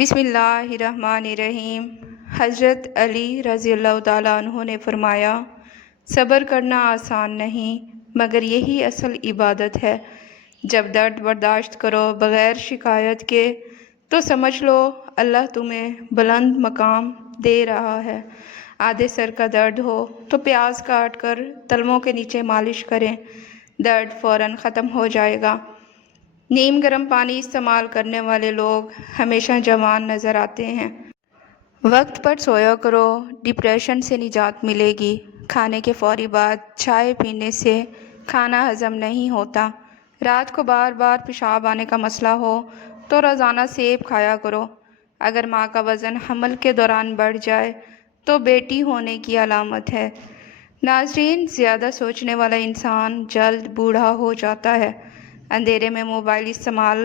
بسم اللہ الرحمن الرحیم۔ حضرت علی رضی اللہ تعالیٰ عنہ نے فرمایا، صبر کرنا آسان نہیں مگر یہی اصل عبادت ہے۔ جب درد برداشت کرو بغیر شکایت کے تو سمجھ لو اللہ تمہیں بلند مقام دے رہا ہے۔ آدھے سر کا درد ہو تو پیاز کاٹ کر تلووں کے نیچے مالش کریں، درد فوراً ختم ہو جائے گا۔ نیم گرم پانی استعمال کرنے والے لوگ ہمیشہ جوان نظر آتے ہیں۔ وقت پر سویا کرو، ڈپریشن سے نجات ملے گی۔ کھانے کے فوری بعد چائے پینے سے کھانا ہضم نہیں ہوتا۔ رات کو بار بار پیشاب آنے کا مسئلہ ہو تو روزانہ سیب کھایا کرو۔ اگر ماں کا وزن حمل کے دوران بڑھ جائے تو بیٹی ہونے کی علامت ہے۔ ناظرین، زیادہ سوچنے والا انسان جلد بوڑھا ہو جاتا ہے۔ اندھیرے میں موبائل استعمال،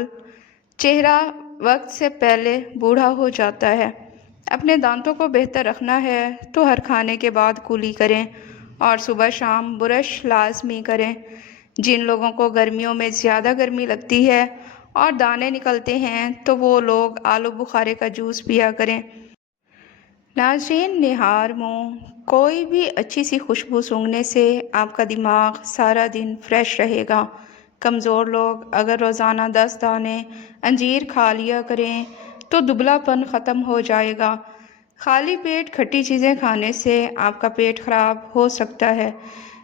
چہرہ وقت سے پہلے بوڑھا ہو جاتا ہے۔ اپنے دانتوں کو بہتر رکھنا ہے تو ہر کھانے کے بعد کلی کریں اور صبح شام برش لازمی کریں۔ جن لوگوں کو گرمیوں میں زیادہ گرمی لگتی ہے اور دانے نکلتے ہیں تو وہ لوگ آلو بخارے کا جوس پیا کریں۔ ناظرین، نہار منہ کوئی بھی اچھی سی خوشبو سونگھنے سے آپ کا دماغ سارا دن فریش رہے گا۔ کمزور لوگ اگر روزانہ 10 دانے انجیر کھا لیا کریں تو دبلا پن ختم ہو جائے گا۔ خالی پیٹ کھٹی چیزیں کھانے سے آپ کا پیٹ خراب ہو سکتا ہے۔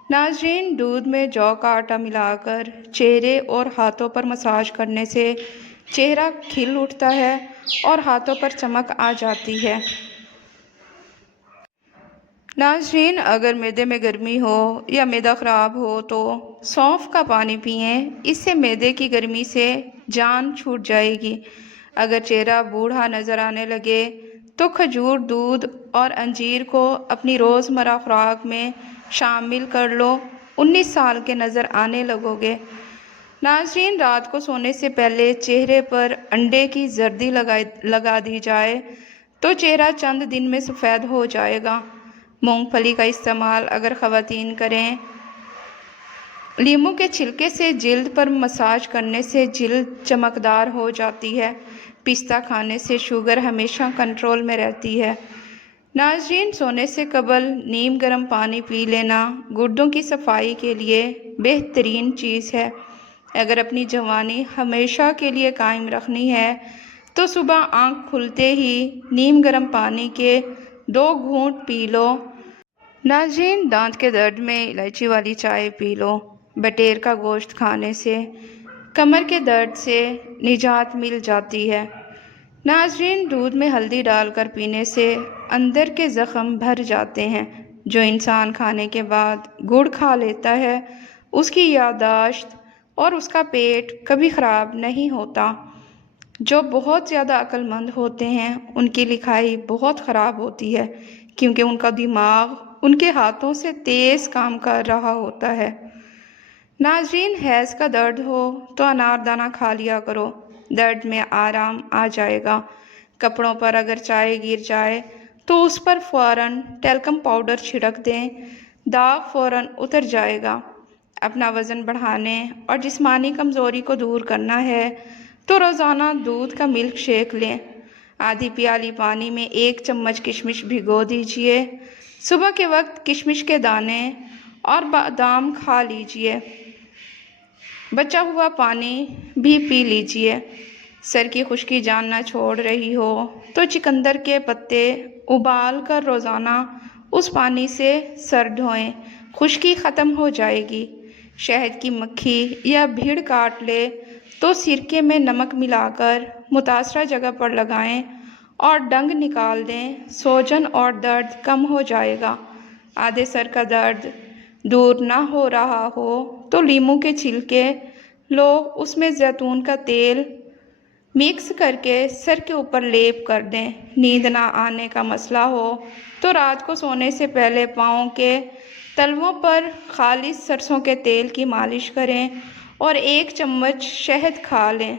ناظرین، دودھ میں جو کا آٹا ملا کر چہرے اور ہاتھوں پر مساج کرنے سے چہرہ کھل اٹھتا ہے اور ہاتھوں پر چمک آ جاتی ہے۔ ناظرین، اگر معدے میں گرمی ہو یا معدہ خراب ہو تو سونف کا پانی پئیں، اس سے معدے کی گرمی سے جان چھوٹ جائے گی۔ اگر چہرہ بوڑھا نظر آنے لگے تو کھجور، دودھ اور انجیر کو اپنی روزمرہ خوراک میں شامل کر لو، 19 سال کے نظر آنے لگو گے۔ ناظرین، رات کو سونے سے پہلے چہرے پر انڈے کی زردی لگا دی جائے تو چہرہ چند دن میں سفید ہو جائے گا۔ مونگ پھلی کا استعمال اگر خواتین کریں، لیموں کے چھلکے سے جلد پر مساج کرنے سے جلد چمکدار ہو جاتی ہے۔ پستہ کھانے سے شوگر ہمیشہ کنٹرول میں رہتی ہے۔ ناظرین، سونے سے قبل نیم گرم پانی پی لینا گردوں کی صفائی کے لیے بہترین چیز ہے۔ اگر اپنی جوانی ہمیشہ کے لیے قائم رکھنی ہے تو صبح آنکھ کھلتے ہی نیم گرم پانی کے 2 گھونٹ پی لو۔ ناظرین، دانت کے درد میں الائچی والی چائے پی لو۔ بٹیر کا گوشت کھانے سے کمر کے درد سے نجات مل جاتی ہے۔ ناظرین، دودھ میں ہلدی ڈال کر پینے سے اندر کے زخم بھر جاتے ہیں۔ جو انسان کھانے کے بعد گڑ کھا لیتا ہے اس کی یادداشت اور اس کا پیٹ کبھی خراب نہیں ہوتا۔ جو بہت زیادہ عقل مند ہوتے ہیں ان کی لکھائی بہت خراب ہوتی ہے کیونکہ ان کا دماغ ان کے ہاتھوں سے تیز کام کر رہا ہوتا ہے۔ ناظرین، حیض کا درد ہو تو انار دانہ کھا لیا کرو، درد میں آرام آ جائے گا۔ کپڑوں پر اگر چائے گر جائے تو اس پر فوراً ٹیلکم پاؤڈر چھڑک دیں، داغ فوراً اتر جائے گا۔ اپنا وزن بڑھانے اور جسمانی کمزوری کو دور کرنا ہے تو روزانہ دودھ کا ملک شیک لیں۔ آدھی پیالی پانی میں 1 چمچ کشمش بھگو دیجیے۔ صبح کے وقت کشمش کے دانے اور بادام کھا لیجیے۔ بچا ہوا پانی بھی پی لیجیے۔ سر کی خشکی جان نہ چھوڑ رہی ہو تو چقندر کے پتے ابال کر روزانہ اس پانی سے سر دھوئیں، خشکی ختم ہو جائے گی۔ شہد کی مکھی یا بھیڑ کاٹ لے تو سرکے میں نمک ملا کر متاثرہ جگہ پر لگائیں اور ڈنگ نکال دیں، سوجن اور درد کم ہو جائے گا۔ آدھے سر کا درد دور نہ ہو رہا ہو تو لیموں کے چھلکے لو، اس میں زیتون کا تیل مکس کر کے سر کے اوپر لیپ کر دیں۔ نیند نہ آنے کا مسئلہ ہو تو رات کو سونے سے پہلے پاؤں کے تلووں پر خالص سرسوں کے تیل کی مالش کریں اور 1 چمچ شہد کھا لیں۔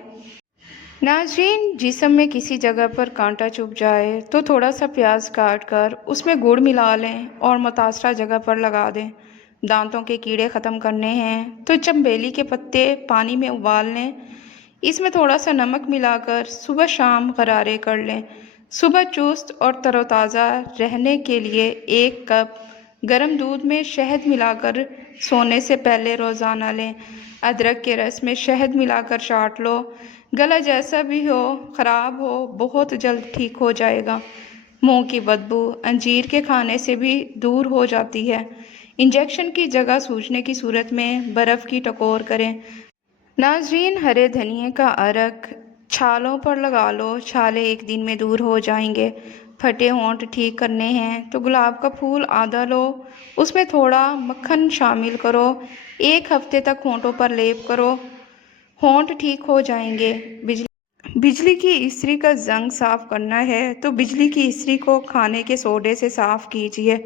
ناظرین، جسم میں کسی جگہ پر کانٹا چبھ جائے تو تھوڑا سا پیاز کاٹ کر اس میں گڑ ملا لیں اور متاثرہ جگہ پر لگا دیں۔ دانتوں کے کیڑے ختم کرنے ہیں تو چنبیلی کے پتے پانی میں ابال لیں، اس میں تھوڑا سا نمک ملا کر صبح شام غرارے کر لیں۔ صبح چست اور تر و تازہ رہنے کے لیے 1 کپ گرم دودھ میں شہد ملا کر سونے سے پہلے روزانہ لیں۔ ادرک کے رس میں شہد ملا کر چاٹ لو۔ گلا جیسا بھی ہو، خراب ہو، بہت جلد ٹھیک ہو جائے گا۔ منہ کی بدبو انجیر کے کھانے سے بھی دور ہو جاتی ہے۔ انجیکشن کی جگہ سوجنے کی صورت میں برف کی ٹکور کریں۔ ناظرین، ہرے دھنیے کا عرق چھالوں پر لگا لو، چھالے 1 دن میں دور ہو جائیں گے۔ پھٹے ہونٹ ٹھیک کرنے ہیں تو گلاب کا پھول آدھا لو، اس میں تھوڑا مکھن شامل کرو، 1 ہفتے تک ہونٹوں پر لیپ کرو، ہونٹ ٹھیک ہو جائیں گے۔ بجلی کی استری کا زنگ صاف کرنا ہے تو بجلی کی استری کو کھانے کے سوڈے سے صاف کیجیے۔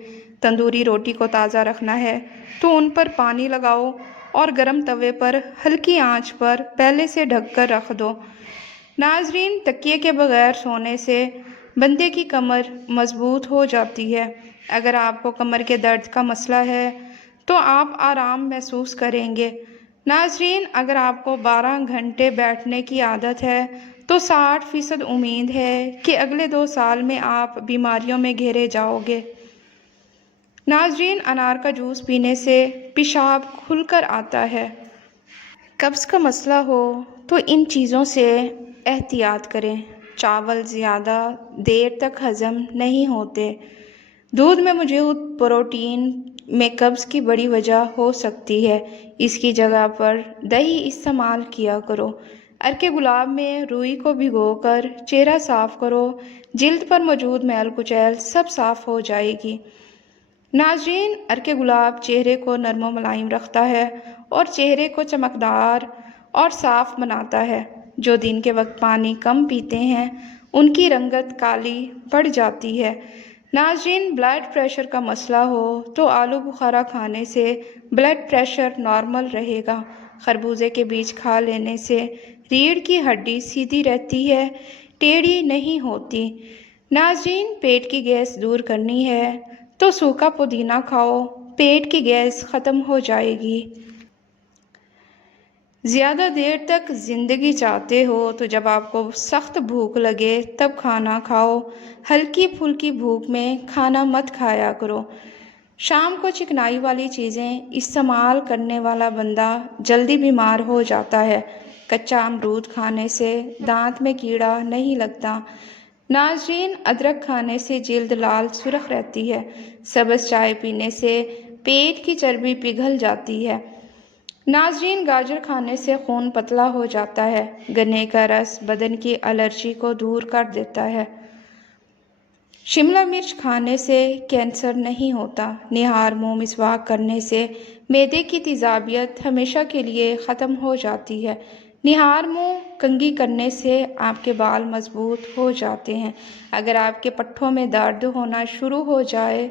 تندوری روٹی کو تازہ رکھنا ہے تو ان پر پانی لگاؤ اور گرم توے پر ہلکی آنچ پر پہلے سے ڈھک کر رکھ دو۔ ناظرین، تکیے کے بغیر سونے سے بندے کی کمر مضبوط ہو جاتی ہے۔ اگر آپ کو کمر کے درد کا مسئلہ ہے تو آپ آرام محسوس کریں گے۔ ناظرین، اگر آپ کو 12 گھنٹے بیٹھنے کی عادت ہے تو 60% امید ہے کہ اگلے 2 سال میں آپ بیماریوں میں گھیرے جاؤ گے۔ ناظرین، انار کا جوس پینے سے پیشاب کھل کر آتا ہے۔ قبض کا مسئلہ ہو تو ان چیزوں سے احتیاط کریں۔ چاول زیادہ دیر تک ہضم نہیں ہوتے۔ دودھ میں موجود پروٹین میں قبض کی بڑی وجہ ہو سکتی ہے۔ اس کی جگہ پر دہی استعمال کیا کرو۔ عرق گلاب میں روئی کو بھگو کر چہرہ صاف کرو، جلد پر موجود میل کچیل سب صاف ہو جائے گی۔ ناظرین، عرق گلاب چہرے کو نرم و ملائم رکھتا ہے اور چہرے کو چمکدار اور صاف بناتا ہے۔ جو دن کے وقت پانی کم پیتے ہیں ان کی رنگت کالی پڑ جاتی ہے۔ ناظرین، بلڈ پریشر کا مسئلہ ہو تو آلو بخارا کھانے سے بلڈ پریشر نارمل رہے گا۔ خربوزے کے بیج کھا لینے سے ریڑھ کی ہڈی سیدھی رہتی ہے، ٹیڑھی نہیں ہوتی۔ ناظرین، پیٹ کی گیس دور کرنی ہے تو سوکھا پودینہ کھاؤ، پیٹ کی گیس ختم ہو جائے گی۔ زیادہ دیر تک زندگی چاہتے ہو تو جب آپ کو سخت بھوک لگے تب کھانا کھاؤ، ہلکی پھلکی بھوک میں کھانا مت کھایا کرو۔ شام کو چکنائی والی چیزیں استعمال کرنے والا بندہ جلدی بیمار ہو جاتا ہے۔ کچا امرود کھانے سے دانت میں کیڑا نہیں لگتا۔ ناظرین، ادرک کھانے سے جلد لال سرخ رہتی ہے۔ سبز چائے پینے سے پیٹ کی چربی پگھل جاتی ہے۔ ناظرین، گاجر کھانے سے خون پتلا ہو جاتا ہے۔ گنے کا رس بدن کی الرجی کو دور کر دیتا ہے۔ شملہ مرچ کھانے سے کینسر نہیں ہوتا۔ نہار منہ مسواک کرنے سے معدے کی تیزابیت ہمیشہ کے لیے ختم ہو جاتی ہے۔ نہار منہ کنگھی کرنے سے آپ کے بال مضبوط ہو جاتے ہیں۔ اگر آپ کے پٹھوں میں درد ہونا شروع ہو جائے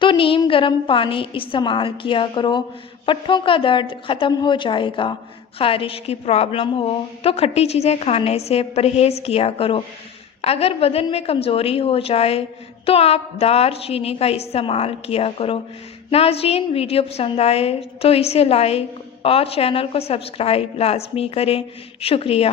تو نیم گرم پانی استعمال کیا کرو، پٹھوں کا درد ختم ہو جائے گا۔ خارش کی پرابلم ہو تو کھٹی چیزیں کھانے سے پرہیز کیا کرو۔ اگر بدن میں کمزوری ہو جائے تو آپ دار چینی کا استعمال کیا کرو۔ ناظرین، ویڈیو پسند آئے تو اسے لائک اور چینل کو سبسکرائب لازمی کریں۔ شکریہ۔